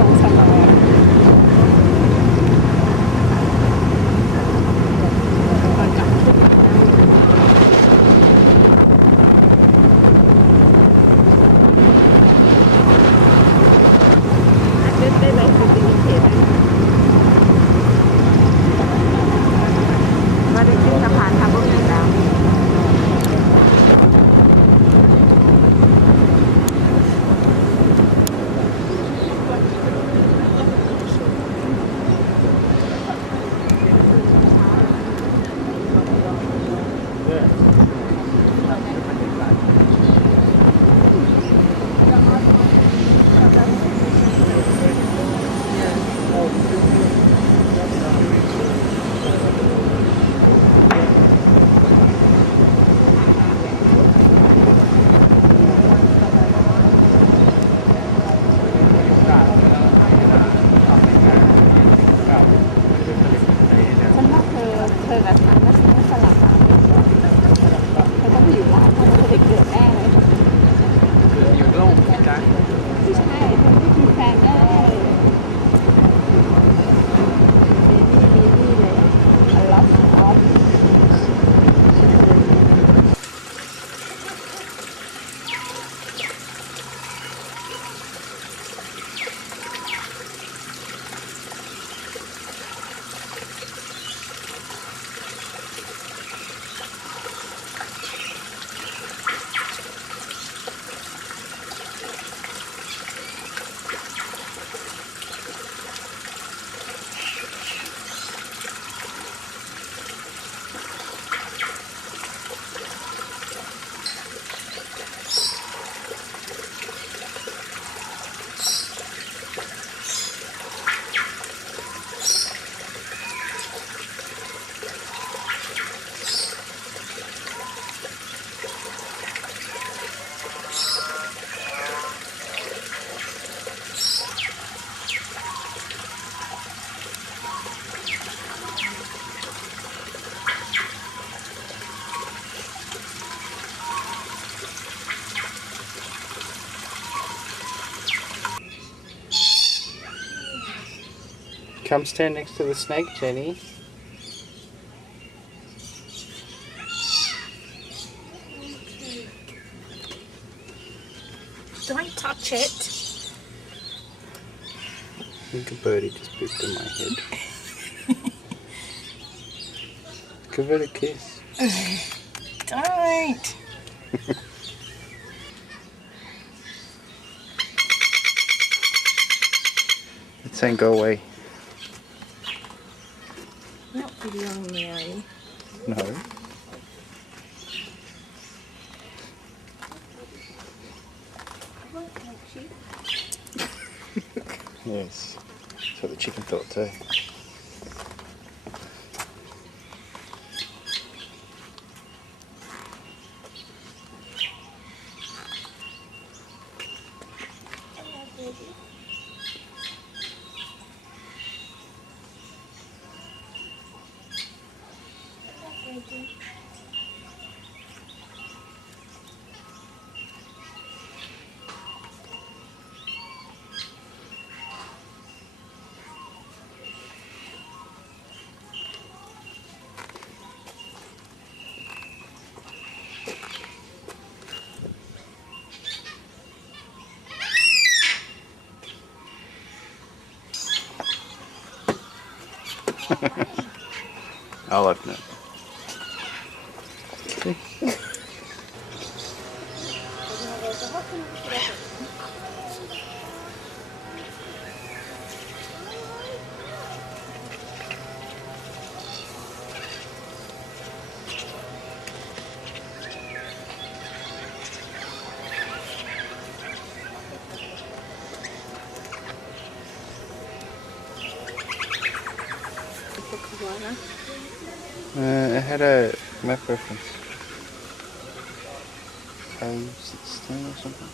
along somewhere. Come stand next to the snake, Jenny. Don't touch it. I think a birdie just pooped in my head. Give it a kiss. Don't. It's saying go away. Not videoing me, are you? No. Yes. That's what the chicken thought too. I'll open it. It had a map reference. 16 or something.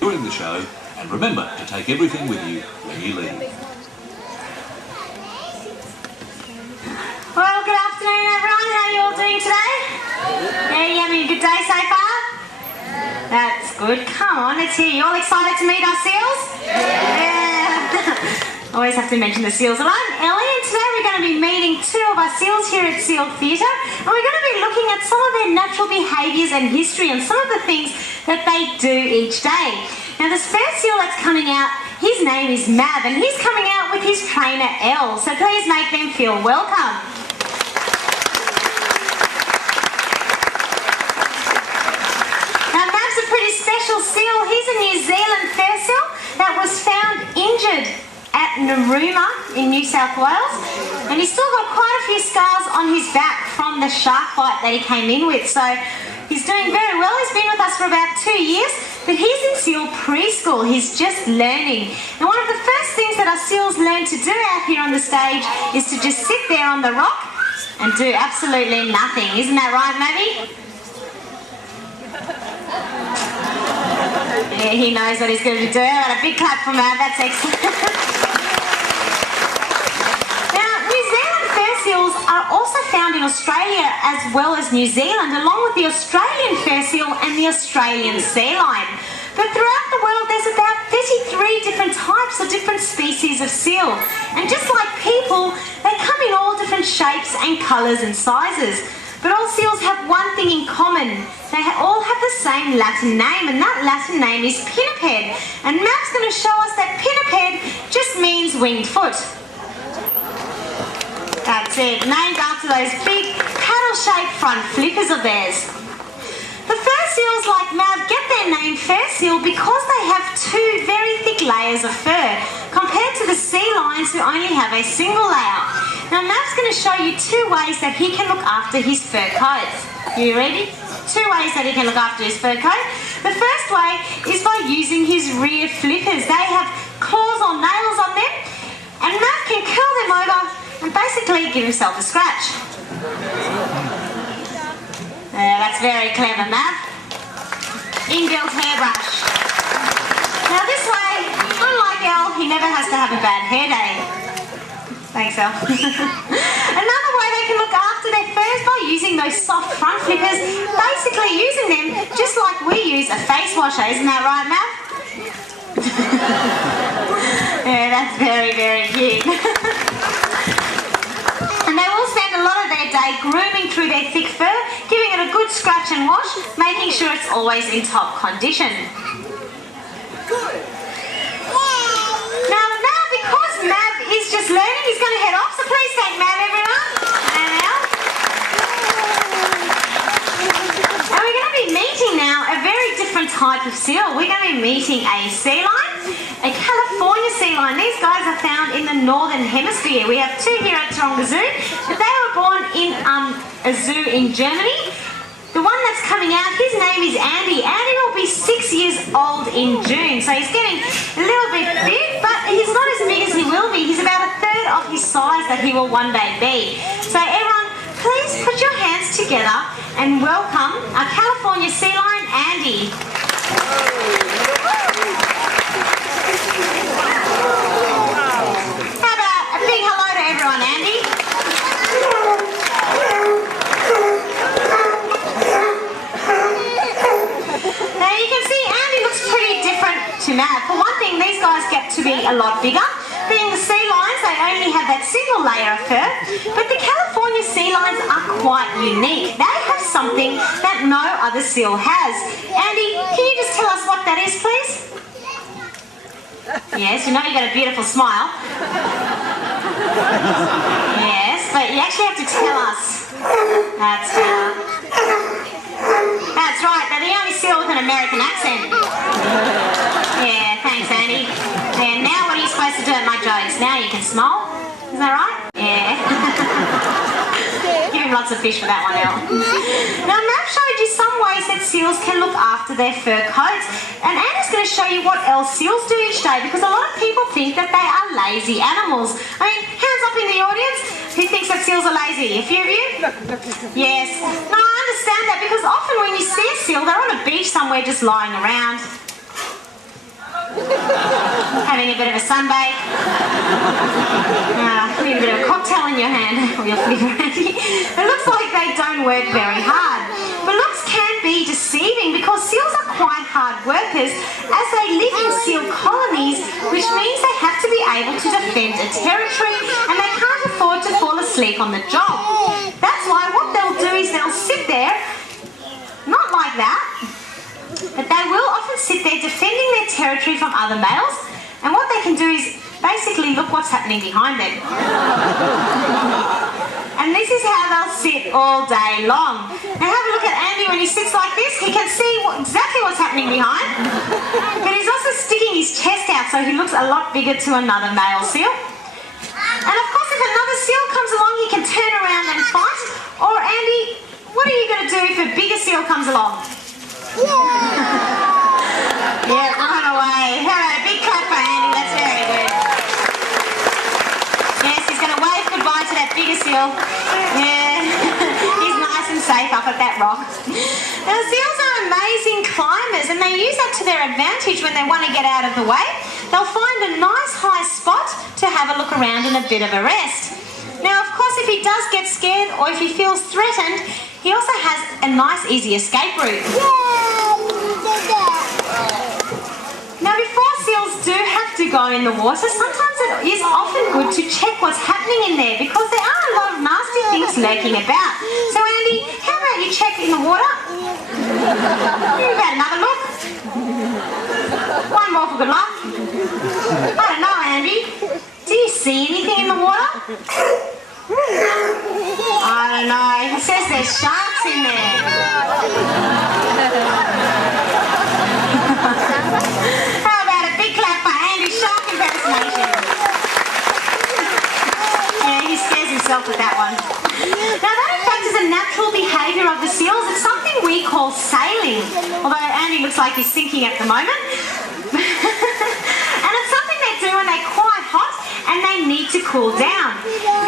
During the show, and remember to take everything with you when you leave. Well, good afternoon everyone, how are you all doing today? good day so far? That's good. Come on, let's hear you. All excited to meet our seals? Yeah. Always have to mention the seals. Well, I'm Ellie, and today we're going to be meeting two of our seals here at Seal Theatre, and we're going to be looking at some of their natural behaviours and history and some of the things that they do each day. Now, this first seal that's coming out, his name is Mav, and he's coming out with his trainer, Elle. So please make them feel welcome. Now, Mav's a pretty special seal. He's a New Zealand fur seal that was found injured at Narooma in New South Wales, and he's still got quite a few scars on his back from the shark bite that he came in with. So he's doing very well. He's been with us for about 2 years, but he's in seal preschool. He's just learning. And one of the first things that our seals learn to do out here on the stage is to just sit there on the rock and do absolutely nothing. Isn't that right, Maddie? Yeah, he knows what he's going to do. A big clap for Mav. That's excellent. Now, New Zealand fur seals are also found in Australia as well as New Zealand, along with the Australian fur seal and the Australian sea lion. But throughout the world, there's about 33 different types of different species of seal. And just like people, they come in all different shapes and colours and sizes. But all seals have one thing in common. They all have the same Latin name, and that Latin name is pinniped. And Mav's going to show us that pinniped just means winged foot. That's it, named after those big paddle-shaped front flippers of theirs. The fur seals like Mav get their name fur seal because they have two very thick layers of fur, compared to the sea lions who only have a single layer. Now, Mav's going to show you 2 ways that he can look after his fur coat. You ready? 2 ways that he can look after his fur coat. The first way is by using his rear flippers. They have claws or nails on them, and Mav can curl them over and basically give himself a scratch. That's very clever, Mav. Inbuilt hairbrush. Now this way, unlike Elle, he never has to have a bad hair day. Thanks, Elle. Another way they can look after their fur is by using those soft front flippers, basically using them just like we use a face washer. Isn't that right, Mav? Yeah, that's very, very cute. And they will spend a lot of their day grooming through their thick fur, giving it a good scratch and wash, making sure it's always in top condition. Now, because Mav is just learning, he's going to head off, so please thank Mav, everyone. And we're going to be meeting now a very different type of seal. We're going to be meeting a sea lion, a California sea lion. These guys are found in the northern hemisphere. We have 2 here at Taronga Zoo, but they were born in a zoo in Germany. The one that's coming out, his name is Andy. Andy will be 6 years old in June, so he's getting a little bit big, but he's not as big as he will be. He's about 1/3 of his size that he will one day be. So everyone, please put your hands together and welcome our California sea lion, Andy. How about a big hello to everyone, Andy? Now you can see Andy looks pretty different to Mav. For one thing, these guys get to be a lot bigger. Being the sea lions, they only have that single layer of fur, but the California sea lions are quite unique. They have something that no other seal has. Andy, can you just tell us what that is, please? Yes, you know you've got a beautiful smile. Yes, but you actually have to tell us. That's right, they're the only seal with an American accent. Yeah, thanks, Andy. Yeah, now what are you supposed to do at my jokes? Now you can smile? Is that right? Yeah. Give him lots of fish for that one, Elle. Now, Mav showed you some ways that seals can look after their fur coats, and Andy's going to show you what else seals do each day, because a lot of people think that they are lazy animals. I mean, hands up in the audience, who thinks that seals are lazy? A few of you? Yes. No, I understand that, because often when you see a seal, they're on a beach somewhere just lying around, having a bit of a sunbathe, having a bit of a cocktail in your hand, or your flipper. It looks like they don't work very hard. But looks can be hard workers as they live in seal colonies, which means they have to be able to defend a territory and they can't afford to fall asleep on the job. That's why what they'll do is they'll sit there, not like that, but they will often sit there defending their territory from other males, and what they can do is basically look what's happening behind them. And this is how they'll sit all day long. Now have a look at Andy when he sits like this. He can see exactly what's happening behind. But he's also sticking his chest out so he looks a lot bigger to another male seal. And of course if another seal comes along he can turn around and fight. Or Andy, what are you going to do if a bigger seal comes along? Yeah, run away. All right, a big clap for Andy. That's very good. Yes, he's going to wave goodbye to that bigger seal. Yeah, he's nice and safe up at that rock. Now, seals are amazing climbers and they use that to their advantage when they want to get out of the way. They'll find a nice high spot to have a look around and a bit of a rest. Now, of course, if he does get scared or if he feels threatened, he also has a nice, easy escape route. Now, before seals do have to go in the water, sometimes it is often good to check what's happening in there because there are a lot of nasty things lurking about. So, Andy, how about you check in the water? How about another look? One more for good luck. I don't know, Andy. Do you see anything in the water? I don't know. He says there's sharks in there. How about a big clap for Andy's shark impersonation? Yeah, he scares himself with that one. Now that in fact is a natural behaviour of the seals. It's something we call sailing. Although Andy looks like he's sinking at the moment. And it's something they do when they're quite hot and they need to cool down.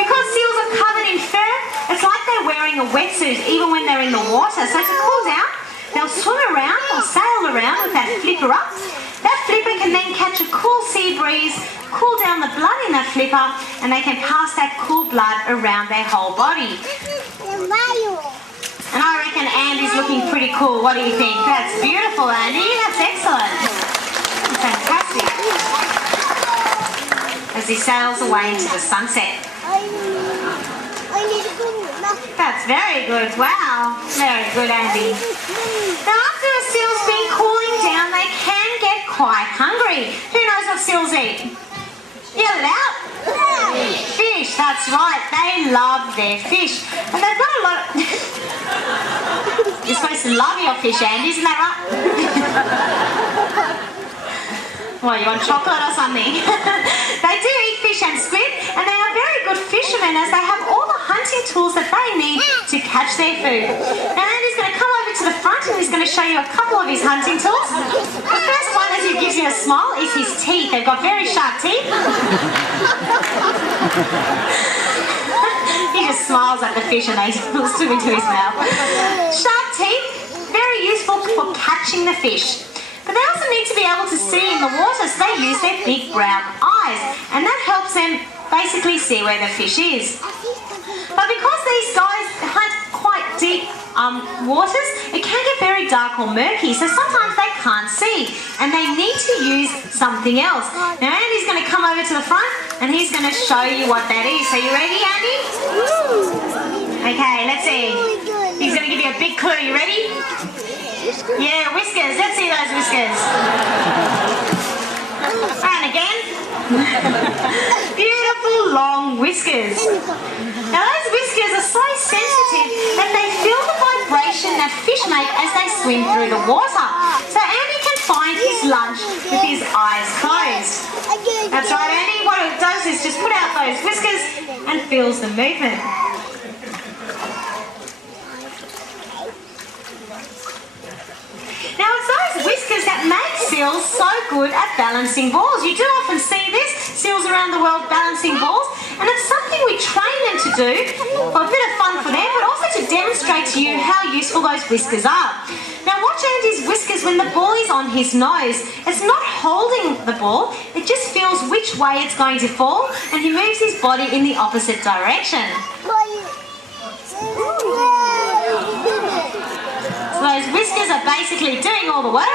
Because seals are covered in fur, it's like they're wearing a wetsuit even when they're in the water. So to cool down, they'll swim around or sail around with that flipper up. That flipper can then catch a cool sea breeze, cool down the blood in that flipper, and they can pass that cool blood around their whole body. And I reckon Andy's looking pretty cool. What do you think? That's beautiful, Andy. That's excellent. Fantastic. As he sails away into the sunset. That's very good. Wow. Very good, Andy. Now, after a seal's been cooling down, they can get quite hungry. Who knows what seals eat? Yell it out. Fish. That's right. They love their fish. And they've got a lot of... You're supposed to love your fish, Andy. Isn't that right? What, you want chocolate or something? They do eat fish and squid, and they are very good fishermen as they have all the hunting tools that they need to catch their food. Now Andy's going to come over to the front and he's going to show you a couple of his hunting tools. The first one, as he gives you a smile, is his teeth. They've got very sharp teeth. He just smiles at the fish and they swim into his mouth. Sharp teeth, very useful for catching the fish. But they also need to be able to see in the water, so they use their big brown eyes, and that helps them basically see where the fish is. But because these guys hunt quite deep waters, it can get very dark or murky, so sometimes they can't see, and they need to use something else. Now Andy's going to come over to the front, and he's going to show you what that is. So you ready, Andy? Okay, let's see. He's going to give you a big clue. You ready? Yeah, whiskers. Let's see those whiskers. And again. Beautiful long whiskers. Now those whiskers are so sensitive that they feel the vibration that fish make as they swim through the water. So Andy can find his lunch with his eyes closed. That's right, Andy. What it does is just put out those whiskers and feels the movement. Now it's those whiskers that make seals so good at balancing balls. You do often see this, seals around the world balancing balls, and it's something we train them to do for a bit of fun for them, but also to demonstrate to you how useful those whiskers are. Now watch Andy's whiskers when the ball is on his nose. It's not holding the ball, it just feels which way it's going to fall, and he moves his body in the opposite direction. So those whiskers are basically doing all the work.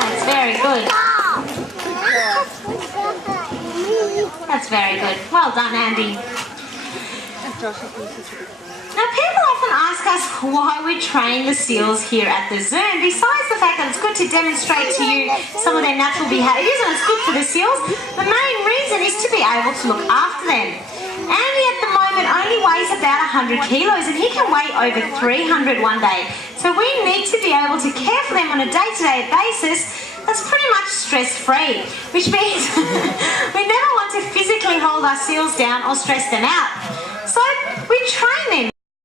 That's very good. That's very good. Well done, Andy. Now, people often ask us why we train the seals here at the zoo. And besides the fact that it's good to demonstrate to you some of their natural behaviours and it's good for the seals, the main reason is to be able to look after them. Andy at the moment only weighs about 100 kilos and he can weigh over 300 one day. So we need to be able to care for them on a day-to-day basis that's pretty much stress-free, which means we never want to physically hold our seals down or stress them out. So we train them.